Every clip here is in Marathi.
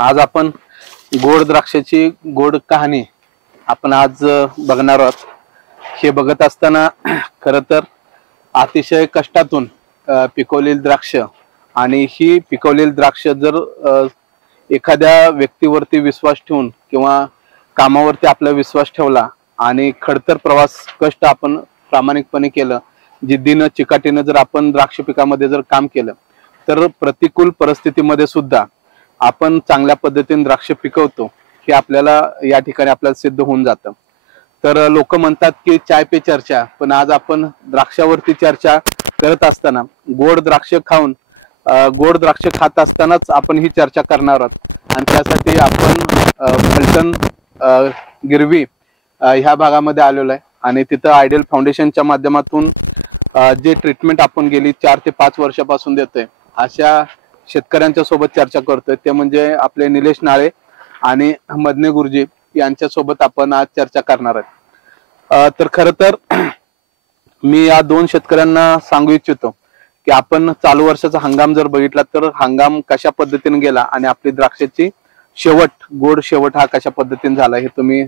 आज आपण गोड द्राक्षाची गोड कहाणी आपण आज बघणार आहोत। हे बघत असताना खरं तर अतिशय कष्टातून पिकवलेली द्राक्ष आणि ही पिकवलेली द्राक्ष जर एखाद्या व्यक्तीवरती विश्वास ठेवून किंवा कामावरती आपला विश्वास ठेवला आणि खडतर प्रवास कष्ट आपण प्रामाणिकपणे केलं, जिद्दीनं चिकाटीनं जर आपण द्राक्ष पिकामध्ये जर काम केलं तर प्रतिकूल परिस्थितीमध्ये सुद्धा आपण चांगल्या पद्धतीने द्राक्ष पिकवतो हे आपल्याला या ठिकाणी आपल्याला सिद्ध होऊन जातं। तर लोक म्हणतात की चाय पे चर्चा, पण आज आपण द्राक्षावरती चर्चा करत असताना गोड द्राक्ष खाऊन गोड द्राक्ष खात असतानाच आपण ही चर्चा करणार आहोत। आणि त्यासाठी आपण फलटण गिरवी ह्या भागामध्ये आलेलो आहे आणि तिथं आयडियल फाउंडेशनच्या माध्यमातून जे ट्रीटमेंट आपण गेली 4 ते 5 वर्षापासून देतोय अशा शेतकऱ्यांच्या सोबत चर्चा करतोय, ते म्हणजे आपले निलेश नाळे आणि मदने गुरुजी यांच्या सोबत आपण आज चर्चा करणार आहे। तर खरं तर मी या दोन शेतकऱ्यांना सांगू इच्छितो की आपण चालू वर्षाचा हंगाम जर बघितला तर हंगाम कशा पद्धतीने गेला आणि आपली द्राक्षाची शेवट गोड शेवट हा कशा पद्धतीने झाला हे तुम्ही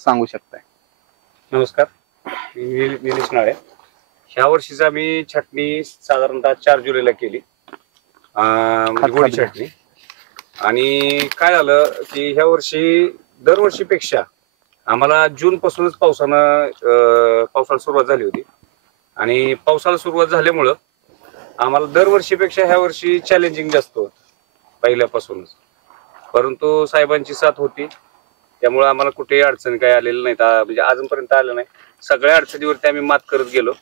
सांगू शकताय। नमस्कार, मी निलेश नाळे। ह्या वर्षीचा मी छाटणी साधारणतः 4 जुलैला केली, गोडी छाटणी। आणि काय झालं की ह्या वर्षी दरवर्षीपेक्षा आम्हाला जून पासूनच पावसाला सुरुवात झाली होती आणि पावसाला सुरुवात झाल्यामुळं आम्हाला दरवर्षीपेक्षा ह्या वर्षी चॅलेंजिंग जास्त होत पहिल्यापासूनच। परंतु साहेबांची साथ होती त्यामुळे आम्हाला कुठेही अडचण काही आलेली नाही, म्हणजे अजूनपर्यंत आलं नाही। सगळ्या अडचणीवरती आम्ही मात करत गेलो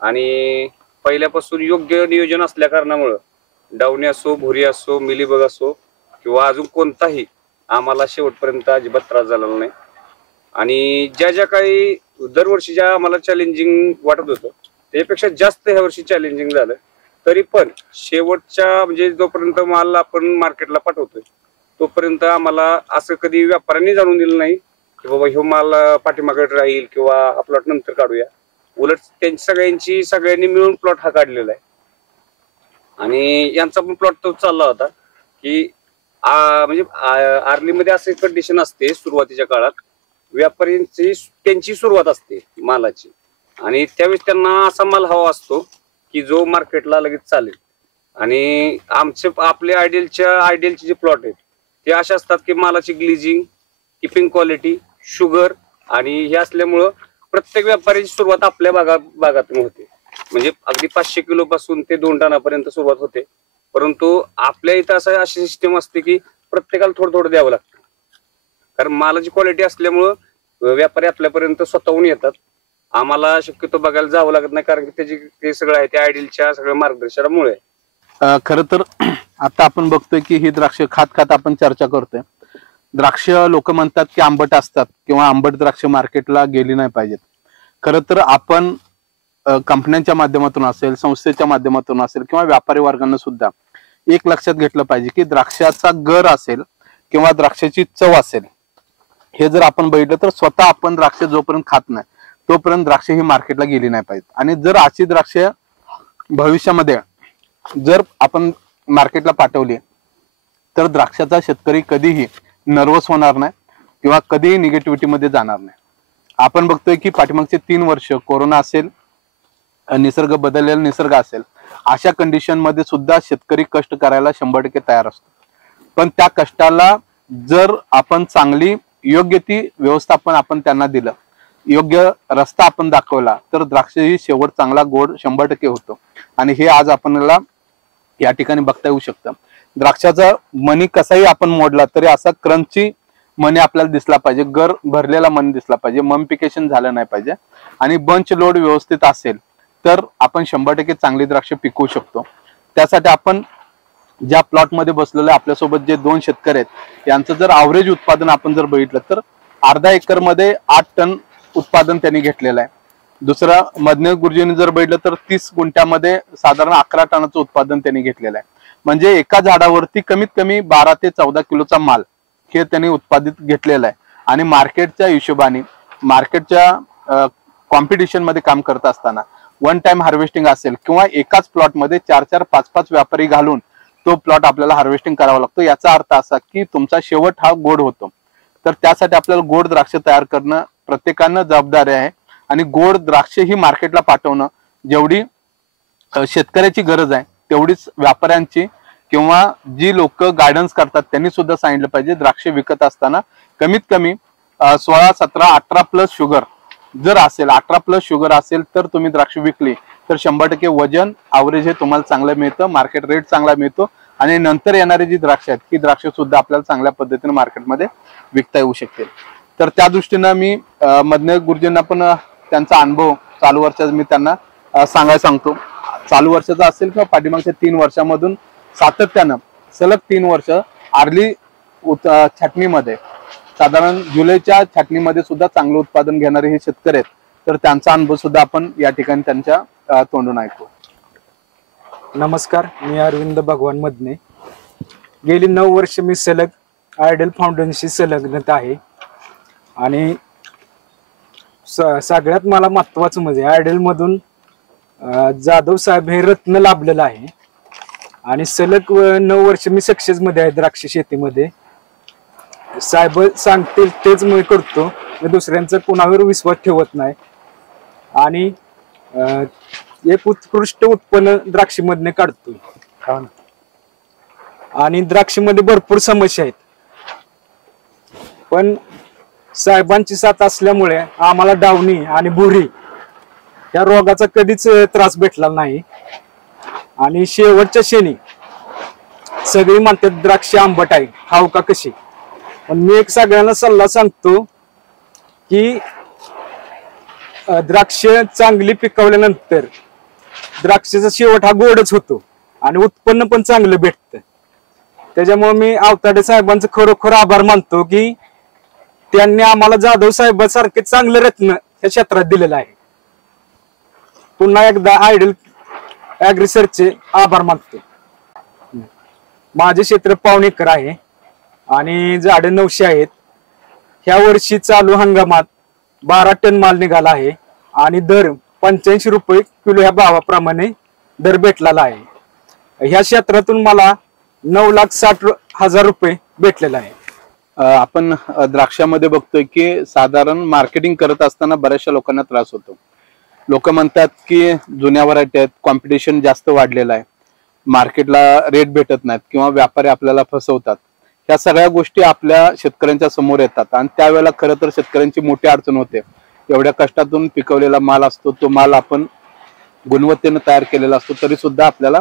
आणि पहिल्यापासून योग्य नियोजन असल्या कारणामुळं डावणी असो, भुरी असो, मिलीबग असो किंवा अजून कोणताही आम्हाला शेवटपर्यंत अजिबात त्रास झालेला नाही। आणि ज्या ज्या काही दरवर्षी ज्या आम्हाला चॅलेंजिंग वाटत होतं त्यापेक्षा जास्त ह्या वर्षी चॅलेंजिंग झालं। तरी पण शेवटच्या म्हणजे जोपर्यंत माल आपण मार्केटला पाठवतोय तोपर्यंत आम्हाला असं कधी व्यापाऱ्यांनी जाणून दिलं नाही की बाबा ह्यो माल पाठीमागे राहील किंवा हा प्लॉट नंतर काढूया। उलट त्यांची सगळ्यांनी मिळून प्लॉट हा काढलेला आहे आणि यांचा पण प्लॉट तो चालला होता की म्हणजे आर्लीमध्ये असे कंडिशन असते सुरुवातीच्या काळात व्यापाऱ्यांची त्यांची सुरुवात असते मालाची आणि त्यावेळेस त्यांना असा माल हवा असतो की जो मार्केटला लगेच चालेल। आणि आपले आयडियलचे जे प्लॉट आहेत ते असे असतात की मालाची ग्लिजिंग, किपिंग क्वालिटी, शुगर आणि हे असल्यामुळं प्रत्येक व्यापाऱ्याची सुरुवात आपल्या भागातून होते। म्हणजे अगदी 500 किलो पासून ते 2 टनापर्यंत सुरुवात होते। परंतु आपल्या इथं अशी सिस्टम असते की प्रत्येकाला थोडं थोडं द्यावं लागतं, कारण मालाची क्वालिटी असल्यामुळं व्यापारी आपल्यापर्यंत स्वतःहून येतात। आम्हाला शक्यतो बघायला जावं लागत नाही, कारण की ते सगळं आहे ते आयडियलच्या सगळ्या मार्गदर्शनामुळे। खरं तर आता आपण बघतोय की ही द्राक्ष खात खात आपण चर्चा करतोय। द्राक्ष लोक म्हणतात की आंबट असतात किंवा आंबट द्राक्ष मार्केटला गेली नाही पाहिजेत। खरं तर आपण कंपन्यांच्या माध्यमातून असेल, संस्थेच्या माध्यमातून असेल किंवा व्यापारी वर्गांना सुद्धा एक लक्षात घेतलं पाहिजे की द्राक्षाचा गर असेल किंवा द्राक्षाची चव असेल हे जर आपण बघितलं तर स्वतः आपण द्राक्ष जोपर्यंत खात नाही तोपर्यंत द्राक्ष ही मार्केटला गेली नाही पाहिजेत। आणि जर अशी द्राक्ष भविष्यामध्ये जर आपण मार्केटला पाठवली तर द्राक्षाचा शेतकरी कधीही नर्वस होणार नाही किंवा कधीही निगेटिव्हिटी मध्ये जाणार नाही। आपण बघतोय की पाठीमागचे 3 वर्ष कोरोना असेल, निसर्ग बदललेला निसर्ग असेल, अशा कंडिशन मध्ये सुद्धा शेतकरी कष्ट करायला 100% तयार असतो। पण त्या कष्टाला जर आपण चांगली योग्य ती व्यवस्थापन आपण त्यांना दिलं, योग्य रस्ता आपण दाखवला तर द्राक्ष ही शेवट चांगला गोड 100% होतो। आणि हे आज आपल्याला या ठिकाणी बघता येऊ शकतं। द्राक्षाचा मनी कसाही आपण मोडला तरी असा क्रंची मनी आपल्याला दिसला पाहिजे, गर भरलेला मनी दिसला पाहिजे, मम्पिकेशन झालं नाही पाहिजे आणि बंच लोड व्यवस्थित असेल तर आपण 100% चांगली द्राक्ष पिकवू शकतो। त्यासाठी आपण ज्या प्लॉट मध्ये बसलेलो आपल्यासोबत जे 2 शेतकरी आहेत यांचं जर ॲव्हरेज उत्पादन आपण जर बघितलं तर अर्धा एकर मध्ये 8 टन उत्पादन त्यांनी घेतलेलं आहे। दुसरा मदने गुरुजींनी जर बघितलं तर 30 गुंठ्यामध्ये साधारण 11 टनाचं उत्पादन त्यांनी घेतलेलं आहे। म्हणजे एका झाडावरती कमीत कमी 12 ते 14 किलोचा माल हे त्यांनी उत्पादित घेतलेला आहे। आणि मार्केटच्या हिशोबाने मार्केटच्या कॉम्पिटिशन मध्ये काम करत असताना 1 टाइम हार्वेस्टिंग असेल किंवा एकाच प्लॉट मध्ये 4-4, 5-5 व्यापारी घालून तो प्लॉट आपल्याला हार्वेस्टिंग करावा लागतो। याचा अर्थ असा की तुमचा शेवट हा गोड होतो। तर त्यासाठी आपल्याला गोड द्राक्ष तयार करणं प्रत्येकानं जबाबदारी आहे आणि गोड द्राक्ष ही मार्केटला पाठवणं जेवढी शेतकऱ्याची गरज आहे तेवढीच व्यापाऱ्यांची किंवा जी लोक गायडन्स करतात त्यांनी सुद्धा सांगितलं पाहिजे द्राक्ष विकत असताना कमीत कमी 16, 17, 18 प्लस शुगर जर असेल, 18 प्लस शुगर असेल तर तुम्ही द्राक्ष विकली तर 100% वजन ॲव्हरेज हे तुम्हाला चांगलं मिळतं, मार्केट रेट चांगला मिळतो आणि नंतर येणारी जी द्राक्ष आहेत ही द्राक्ष सुद्धा आपल्याला चांगल्या पद्धतीने मार्केटमध्ये विकता येऊ शकतील। तर त्या दृष्टीनं मी मदने गुरुजींना पण त्यांचा अनुभव चालू वर्षाचा मी त्यांना सांगायला सांगतो। चालू वर्षाचा असेल किंवा पाठीमागच्या 3 वर्षामधून सातत्यानं सलग 3 वर्ष आर्ली छाटणीमध्ये साधारण जुलैच्या छाटणीमध्ये सुद्धा चांगलं उत्पादन घेणारे हे शेतकरी आहेत। तर त्यांचा अनुभव सुद्धा आपण या ठिकाणी त्यांच्या तोंडून ऐकू। नमस्कार, मी अरविंद भगवान मदने। गेली 9 वर्ष मी सलग आयडियल फाउंडेशनशी संलग्नता आहे आणि सगळ्यात मला महत्वाचं म्हणजे आयडियल मधून जाधव साहेब हे रत्न लाभलेलं आहे आणि सलग 9 वर्ष मी सक्सेस मध्ये आहे द्राक्ष शेतीमध्ये। साहेब सांगतील तेच मी करतो, मी दुसऱ्यांचा कुणावर विश्वास ठेवत नाही आणि एक उत्कृष्ट उत्पन्न द्राक्षीमधने काढतोय। आणि द्राक्षीमध्ये भरपूर समस्या आहेत, पण साहेबांची साथ असल्यामुळे आम्हाला डावणी आणि भुरी या रोगाचा कधीच त्रास भेटला नाही आणि शेवटच्या शेणी सगळी म्हणतात द्राक्ष आंबट आहे, खाऊ का कशी। पण मी एक सगळ्यांना सल्ला सांगतो की द्राक्ष चांगली पिकवल्यानंतर द्राक्षाचा शेवट हा गोडच होतो आणि उत्पन्न पण चांगलं भेटतं। त्याच्यामुळे मी आवताडे साहेबांचं खरोखर आभार मानतो की त्यांनी आम्हाला जाधव साहेबांसारखे चांगलं रत्न या क्षेत्रात दिलेलं आहे। पुन्हा एकदा आयडियल ॲग्रिसर्चचे आभार मानतो। माझे क्षेत्र 1.5 एकर आहे आणि झाडे 900 आहेत। ह्या वर्षी चालू हंगामात 12 टन माल निघाला आहे आणि दर 85 रुपये किलो ह्या भावाप्रमाणे दर भेटलेला आहे। ह्या क्षेत्रातून मला 9,60,000 रुपये भेटलेला आहे। आपण द्राक्षामध्ये बघतोय की साधारण मार्केटिंग करत असताना बऱ्याचशा लोकांना त्रास होतो। लोक म्हणतात की जुन्या व्हरायटी आहेत, कॉम्पिटिशन जास्त वाढलेलं आहे, मार्केटला रेट भेटत नाहीत किंवा व्यापारी आपल्याला फसवतात। या सगळ्या गोष्टी आपल्या शेतकऱ्यांच्या समोर येतात आणि त्यावेळेला खरं तर शेतकऱ्यांची मोठी अडचण होते। एवढ्या कष्टातून पिकवलेला माल असतो, तो माल आपण गुणवत्तेने तयार केलेला असतो तरी सुद्धा आपल्याला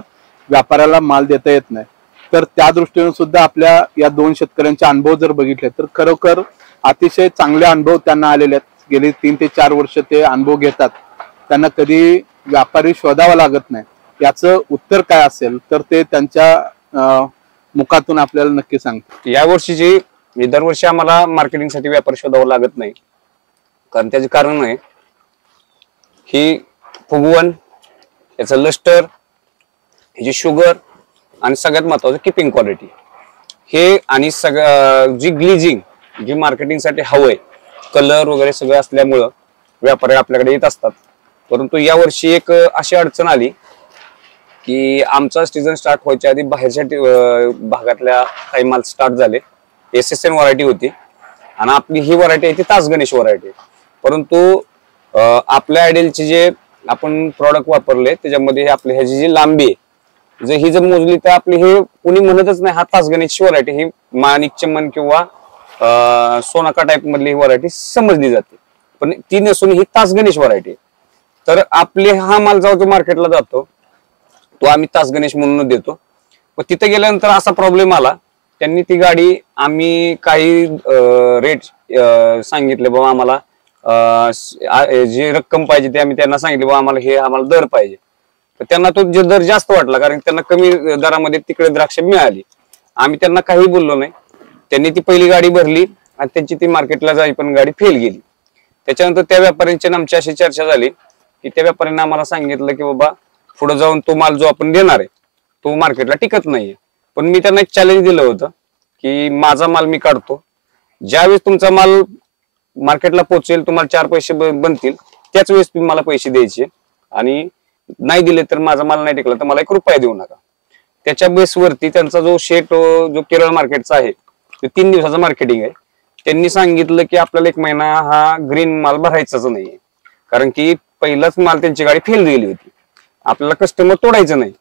व्यापाऱ्याला माल देता येत नाही। तर त्या दृष्टीने सुद्धा आपल्या या 2 शेतकऱ्यांचे अनुभव जर बघितले तर खरोखर अतिशय चांगले अनुभव त्यांना आलेले आहेत। गेली 3 ते 4 वर्ष ते अनुभव घेतात, त्यांना कधी व्यापारी शोधावा लागत नाही। याचं उत्तर काय असेल तर ते त्यांच्या मुखातून आपल्याला नक्की सांगतो। या वर्षीची दरवर्षी आम्हाला मार्केटिंगसाठी व्यापारी शोधावा लागत नाही, कारण त्याचे कारण आहे ही फुगवण, याचं लस्टर, ह्याची शुगर आणि सगळ्यात महत्वाचं किपिंग क्वालिटी हे आणि सगळं जी ग्लिजिंग जी मार्केटिंगसाठी हवंय, कलर वगैरे सगळं असल्यामुळं व्यापारी आपल्याकडे येत असतात। परंतु या वर्षी एक अशी अडचण आली की आमचा सीझन स्टार्ट व्हायच्या आधी बाहेरच्या भागातल्या काही माल स्टार्ट झाले। SSN व्हरायटी होती आणि आपली ही व्हरायटी आहे ती तास गणेश व्हरायटी। परंतु आपल्या आयडियलचे जे आपण प्रॉडक्ट वापरले त्याच्यामध्ये आपली ह्याची जी लांबी आहे ही जर मोजली तर आपली हे कोणी म्हणतच नाही हा तास गणेश व्हरायटी, ही माणिक चमन किंवा सोनाका टाईप मधली ही व्हरायटी समजली जाते, पण ती नसून ही तास गणेश व्हरायटी। तर आपले हा माल जो मार्केटला जातो तो आम्ही तास गणेश म्हणून देतो। पण तिथे गेल्यानंतर असा प्रॉब्लेम आला, त्यांनी ती गाडी आम्ही काही रेट सांगितले बाबा आम्हाला जी रक्कम पाहिजे ते आम्ही त्यांना सांगितले बाबा आम्हाला दर पाहिजे, तर त्यांना तो दर जास्त वाटला कारण त्यांना कमी दरामध्ये तिकडे द्राक्ष मिळाली। आम्ही त्यांना काही बोललो नाही, त्यांनी ती पहिली गाडी भरली आणि त्यांची ती मार्केटला जाई पण गाडी फेल गेली। त्याच्यानंतर त्या व्यापाऱ्यांची आमची अशी चर्चा झाली की त्या व्यापाऱ्यांना आम्हाला सांगितलं की बाबा पुढे जाऊन तो माल जो आपण देणार आहे तो मार्केटला टिकत नाहीये। पण मी त्यांना एक चॅलेंज दिलं होतं की माझा माल मी काढतो, ज्यावेळेस तुमचा माल मार्केटला पोहोचेल तुम्हाला 4 पैसे बनतील त्याच वेळेस तुम्ही मला पैसे द्यायचे आणि नाही दिले तर माझा माल नाही टिकला तर मला 1 रुपया देऊ नका। त्याच्या बेसवरती त्यांचा जो शेट जो केरळ मार्केटचा आहे तो 3 दिवसाचा मार्केटिंग आहे. त्यांनी सांगितलं की आपल्याला 1 महिना हा ग्रीन माल भरायचाच नाहीये, कारण की पहिलाच माल त्यांची गाडी फेल गेली होती, आपल्याला कस्टमर तोडायचं नाही.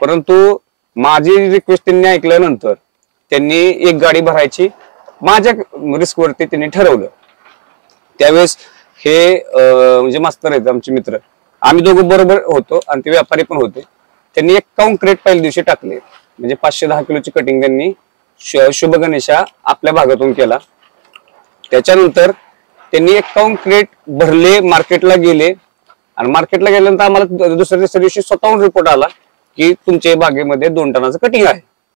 परंतु माझी रिक्वेस्ट त्यांनी ऐकल्यानंतर त्यांनी 1 गाडी भरायची माझ्या रिस्कवरती त्यांनी ठरवलं. त्यावेळेस हे म्हणजे मास्तर आहेत आमचे मित्र, आम्ही दोघं बरोबर होतो आणि ते व्यापारी पण होते. त्यांनी 51 क्रेट पहिल्या दिवशी टाकले, म्हणजे 510 किलोची कटिंग त्यांनी शुभ गणेशा आपल्या भागातून केला. त्याच्यानंतर त्यांनी 51 क्रेट भरले, मार्केटला गेले आणि मार्केटला गेल्यानंतर आम्हाला दुसऱ्या तिसऱ्या दिवशी स्वतःहून रिपोर्ट आला की तुमच्या बागेमध्ये 2 टनाचं कटिंग आहे.